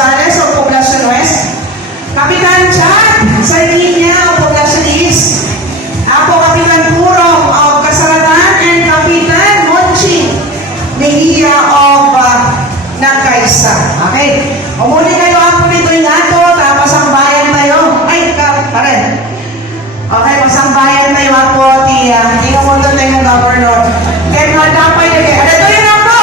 Gonzales of Poblacion West, Kapitan Chad Sardinia of Poblacion East, Apo Kapitan Purong of Kasaratan, and Kapitan Monching Mejia of Nagkaisa. Okay? Umuli kayo ako nito yung ato, tapos ang bayan tayo. Ay, pare. Okay, masang-bayan tayo ako, tingnan mo doon tayo ng governor. Kaya mga dapat yun, ano ito yun ako?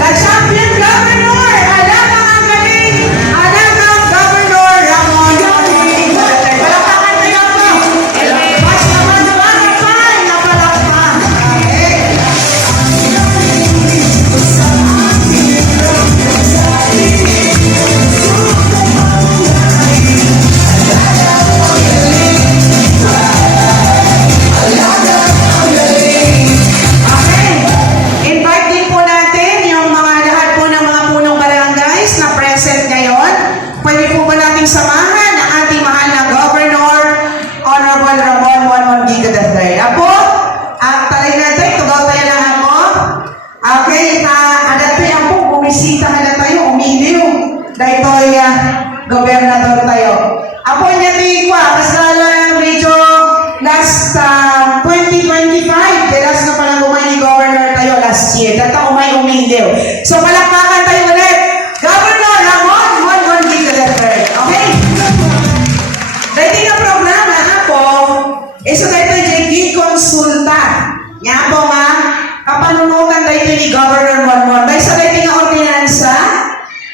The champion governor! Alam ang galing! Alam ang governor! Ramon Galing! Palakpakan tayo ako! Mas naman fine na palakpak! Okay? Samahan ang ating mahal na Governor, Honorable Ramon Juan Giga III. Apo, ang talay natin, tugaw tayo lang ako. Okay, adatoy ang po, bumisita na tayo, umiliw. Dahil to'y gobernador tayo. Apo, niya tigwa, kasala medyo last 2025, last na palang umay ni Governor tayo last year. Data umay umiliw. So, palakpakan tayo ulit. Governor Ramon Juan Giga III. Okay? Dahil na programa ako, so dahil ito konsulta. Nga po nga, kapanunutan dahil ni Governor Monmon. Dahil sa dahil nga ordinansa,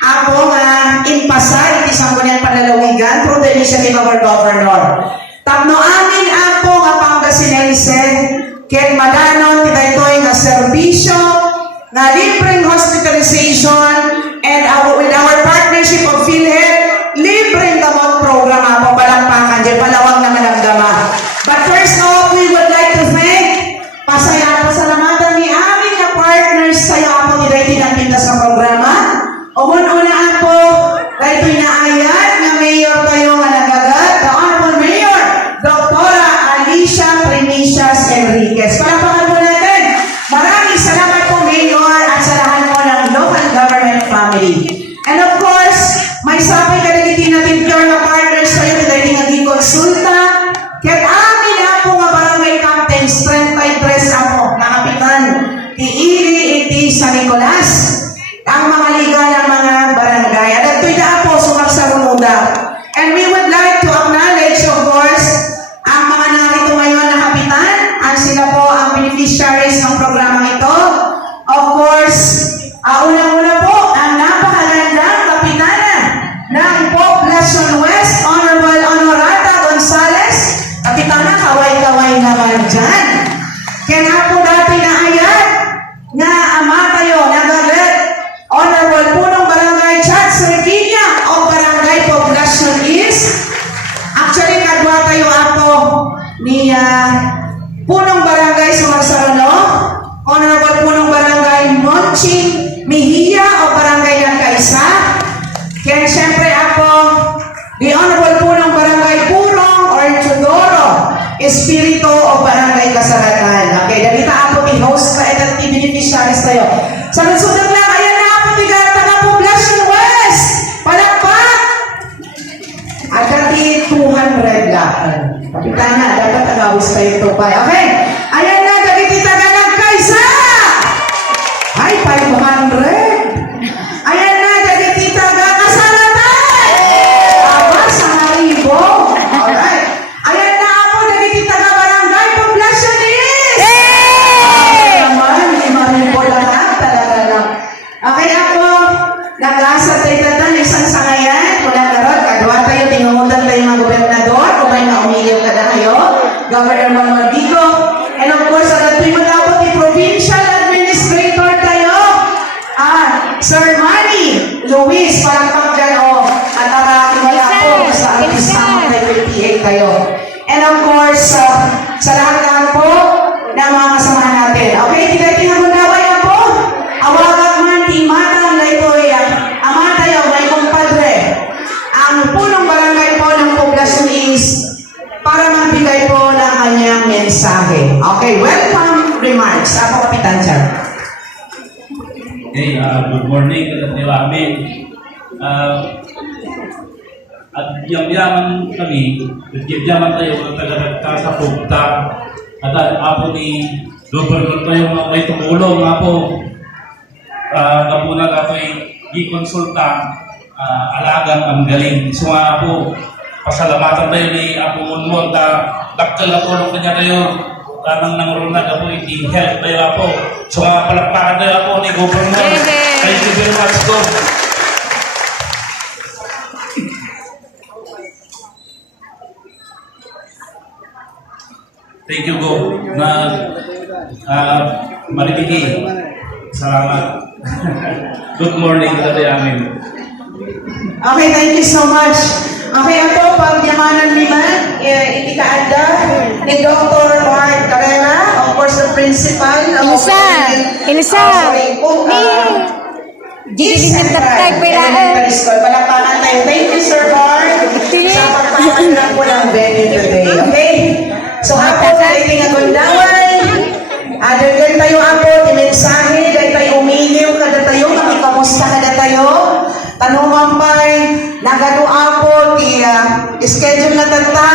ako nga, impasa, isang kunyan panlalawigan, through the initiative of our Governor. Tapno amin ako nga Pangasinense, ken madanon, ito nga serbisyo, nga libreng hospitalization, and with our partnership of PhilHealth, libreng gamot program ako, palakpakan dyan, palawag naman ang gama. But first off, we would like to thank, pasalamatan ni aming na partners sayo ako nila itinagpinta sa programa. Umun-una ako, dahil pinaayat na mayor tayo nga nagagat, the Honorable Mayor, Dr. Alicia Primicias Enriquez. Palakpakan po natin. Maraming salamat po, Mayor, at sa lahat po ng local government family. And of course, may sapay kadalitin natin pure na partners tayo na dahil naging konsulta. Kaya amin ako nga barangay captain, 33 ako, na kapitan, Tiiri iti San Nicolas, ang mga liga ng mga barangay. At ito'y na ako sumagsarunod. And we would like to acknowledge, of course, ang mga narito ngayon na kapitan, at sila po ang beneficiaries ng programang ito. Of course, unang-una po, ang napakagandang kapitana ng Poblacion West, Honorable Honorata Gonzales. Kapitana, kaway-kaway naman dyan. Kaya nga po dati na ayat nga ama tayo, nagagat, Honorable Punong Barangay Chad Sardinia o Barangay Poblacion East. Actually, kadwa tayo ako ni Punong Barangay Sumagsarano, Honorable Punong Barangay Monching Mejia o Barangay Nagkaisa. Kaya siyempre ako, the Honorable Punong Barangay Purong or Chudoro, Espiritu o Barangay Kasaratan. Okay, dalita ako i-host ka at beneficiaries tayo. Sa nagsunod lang, ayan na ako, taga Poblacion West. Palakpak! At dati 200 lang. Kapitana, dapat agawis kayo ito pa. Okay, ayan na, dagiti taga Nagkaisa. Ay, 500. Ayan na, dagiti taga Kasaratan. Aba, sa Haribo. Alright. Ayan na ako, dagiti taga Barangay Poblacion East. Okay naman, 5,000 lahat. Talaga lang. Okay ako, nag-asa tayo tatan, isang sangayan. Mula karot, kadwa tayo, tingungutan tayo mga gobernador. Kung may naumiliw ka na kayo. Governor Manuel Vico. And of course, at ito'y matapot, provincial administrator tayo. Sir Manny Luis, palakpak dyan o. At wala po sa artistang may 58 kayo. And of course, sa lahat po ng mga kasamahan natin. Okay, tingnan mo na ba yan po? Awagak man, timatang na ito'y ama tayo, may kumpadre. Ang punong barangay po ng Poblacion East para magbigay po ng kanyang mensahe. Okay, welcome remarks. Ako, Kapitan Chad. Okay, good morning to the amin. At yaman kami, yaman tayo ng taga-nagka sa pugta. At apo ni Governor tayo mga may tumulong, apo. Kapuna na apo'y gikonsulta, alagang ang galing. So nga apo, pasalamatan tayo ni Apo Munmon, daktal na tulong kanya tayo. Tanang nangrunag ako, hindi help tayo apo. So nga palakpakan tayo apo ni Governor. Thank you very much, Go. Thank you, Go. Maribiki. Salamat. Good morning, Tatay Amin. Okay, thank you so much. Okay, ako, pagyamanan naman, itikaanda ni Dr. Mark Carrera, of course, the principal. Ilsa. Gigiling ng tatag, Elementary School. Palakpakan tayo. Thank you, Sir Mark, sa pagpapakilang po ng venue today. Okay? So, ako, naliting agundawan. Dagdag tayo ako, timensahe, dahil tayo umiliw, kada tayo, makikamusta kada tayo. Tanungan pa'y, nagano ako, schedule na tata,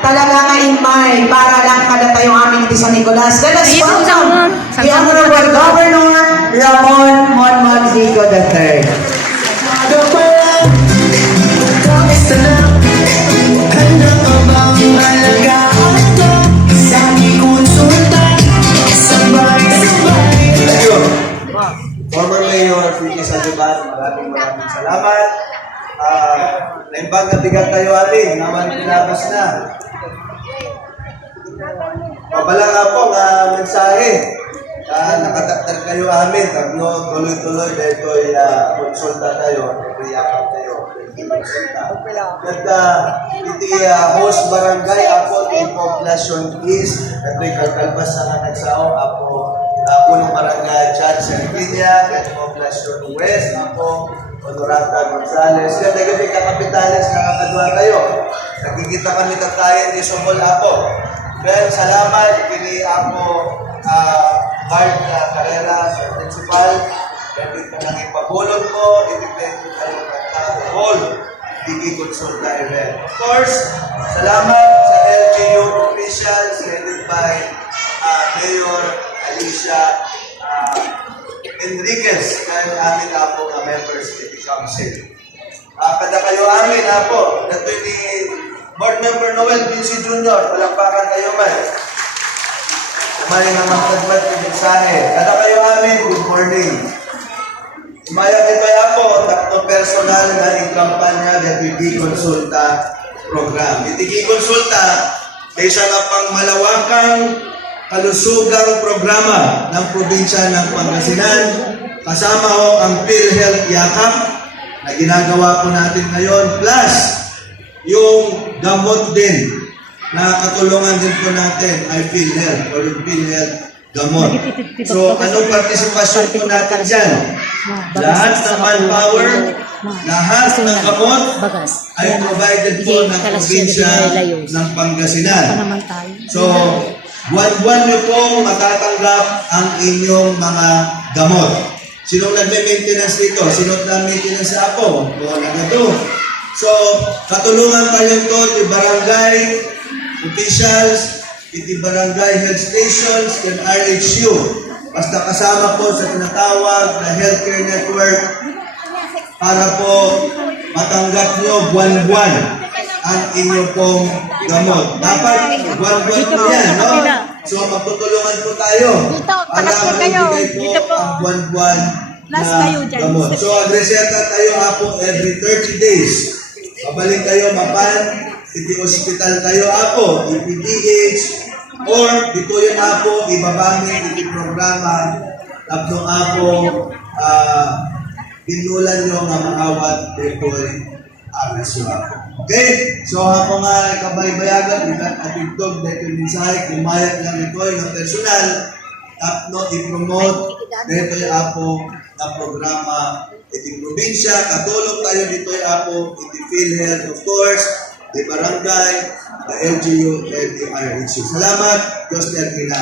talaga nga in mind, para lang kada tayo aming San Nicolas. Let us welcome the Honorable Governor Ramon Monmon Vico III. Former Mayor Ricky Sandoval, maraming salamat. Naimbag na bigat tayo atin, naman pinapos na. Mabala nga po nga mensahe. Nakataktar kayo amin, tagno tuloy-tuloy dahil ko'y konsulta tayo, iyakan tayo. Iti host barangay ako, iti population is, at may kalkalbas na nagsao, ako, punong barangay Judge Santinia, at population west, ako, Honorata Gonzales, kaya nagabing kakapitales, nakakadwa tayo. Nagkikita kami tatayan ni Sumol ako. Well, salamat, kini ako, Mark Carrera, Sir Principal, pwede ka nang ipagulog ko, i-depend ko tayo ng whole Consulta event. Of course, salamat sa LGU officials headed by Mayor Alicia Enriquez and amin na po na members of the council. Kada kayo amin na po, nato ni Board Member Noel Vinci Jr., palakpakan kayo man. Umay na magtagmat ng mensahe. Kada kayo amin, good morning. Umaya kita ako, takto personal na ikampanya ng Itigi Consulta program. Itigi Consulta, isa na pang malawakang kalusugang programa ng probinsya ng Pangasinan. Kasama ho ang PhilHealth Yakap na ginagawa po natin ngayon. Plus, yung gamot din na katulungan din po natin ay PhilHealth or yung PhilHealth gamot. So, anong partisipasyon po natin dyan? Lahat ng manpower, lahat ng gamot ay provided po ng probinsya ng Pangasinan. So, buwan-buwan nyo pong matatanggap ang inyong mga gamot. Sinong nagme-maintenance dito? Sinong nag-maintenance ako? O nagado. So, katulungan tayo ito, di barangay officials, iti barangay health stations, and RHU. Basta kasama po sa tinatawag na healthcare network para po matanggap nyo buwan-buwan ang inyong pong gamot. Dapat buwan-buwan po yan, no? So, magtutulungan po tayo para maibigay po ang buwan-buwan na gamot. So, agreseta tayo po every 30 days. Pabalik tayo mapan, iti hospital tayo po, EPDH, or dito yung po, ibabangin iti programa, tapno po, pinulan nyo nga maawat, dekoy, alas yun. Okay? So, ako nga kabaybayagan, atintog, dito yung mensahe, kumayat lang ito yung personal, tapno, i-promote, dito yung po, na programa, iti probinsya, katulong tayo dito yung po, iti PhilHealth, of course, di barangay, the LGU, and the RHU. Salamat, Diyos na